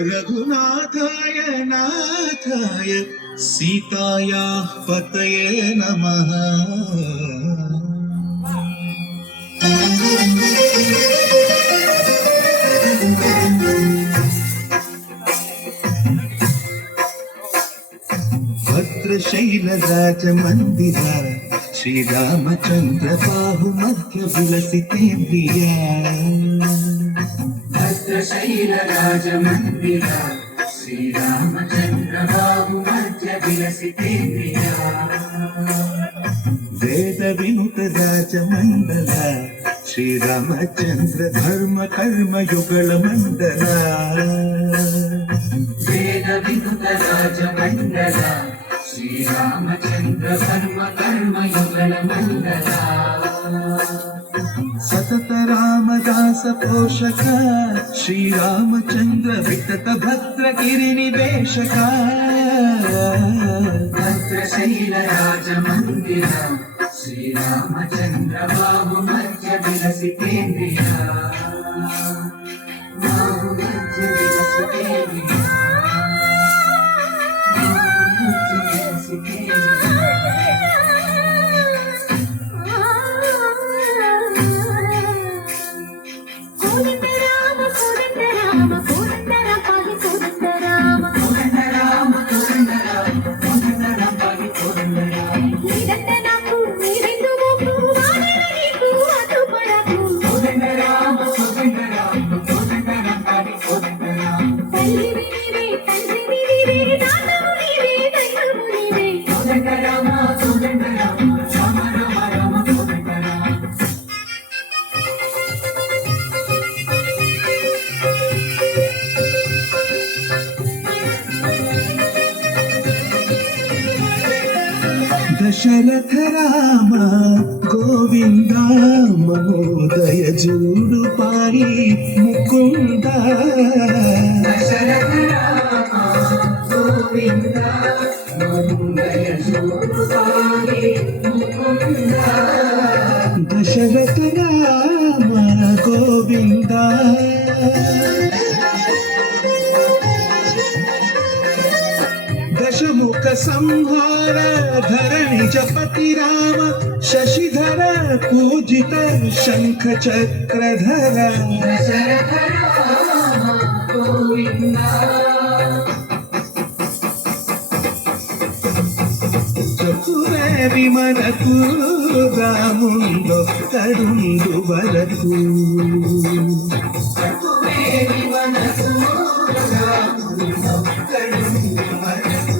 रघुनाथाय नाथाय सीतायाः पतये नमः। भद्रशैलराजमन्दिर श्रीरामचन्द्र बाहुमध्य विलसितेन्द्रिया। भद्रशैलराजमन्दिर श्रीरामचन्द्र बाहुमध्य विलसितेन्द्रिया। वेद विनुत राजमण्डल श्रीरामचन्द्र धर्म कर्म युगल मंडल। वेद विनुत राजमण्डल श्रीरामचन्द्र धर्म कर्म युगल मंडल। सतत रामदास पोषक श्रीरामचन्द्र वितत भद्र गिरिनिवेशक। भद्रशैलराजमन्दिर श्रीरामचन्द्र बाहुमध्य विलसितेन्द्रिया। बाहुमध्य विलसितेन्द्रिया। दशरथ राम गोविंद महोदय जूडु पाई मुकुंद। दशरथ राम गोविंद महोदय जूडु पाई मुकुंद। दशरथ राम गोविंद दशमुख संहार धरणि जपति राम शशिधर पूजित शंख चक्रधर। दशरथ राम गोविंद चतुरे विमनकु रामुंदొక్కడుండు వరకు। चतुरे विमनकु रामुंदొక్కడుండు వరకు।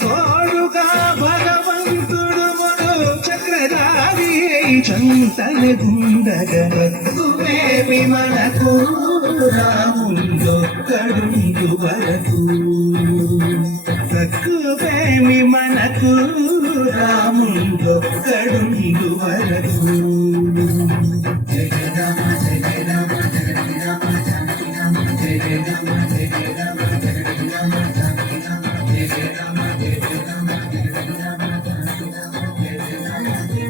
తోడుగా భగవంతుడు మరో చక్రధారి చంతని గుండగేమి మనకు రాముందొక్కడుండు వరకు। తక్కువేమి మనకు రాముందొక్కడుండు వరకు। జయ రామ జయ రామ జయ రామ జానకి రామ జయ రామ జయ రామ జయ రామ జానకి రామ జయ రామ జయ రామ జయ రామ జానకి రామ జయ రామ జయ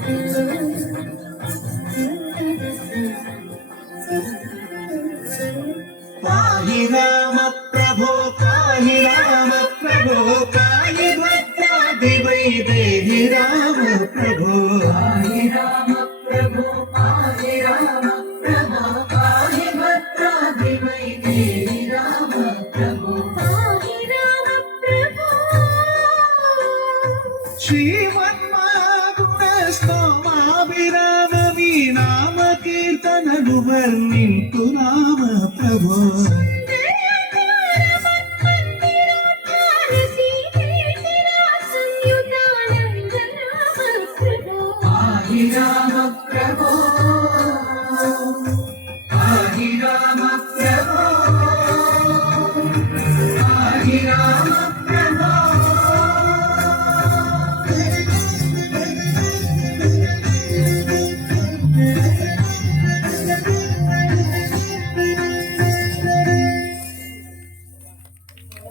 पाहि राम प्रभो पाहि राम प्रभो काहि भक्तादि वै देहि राम प्रभो। पाहि राम प्रभो पाहि राम प्रभो पाहि भक्तादि वै देहि राम प्रभो। पाहि राम प्रभो श्रीमन्मागुणस्तोमाभिराम नाम कीर्तननु वर्णिन्तु राम प्रभो। पाहि राम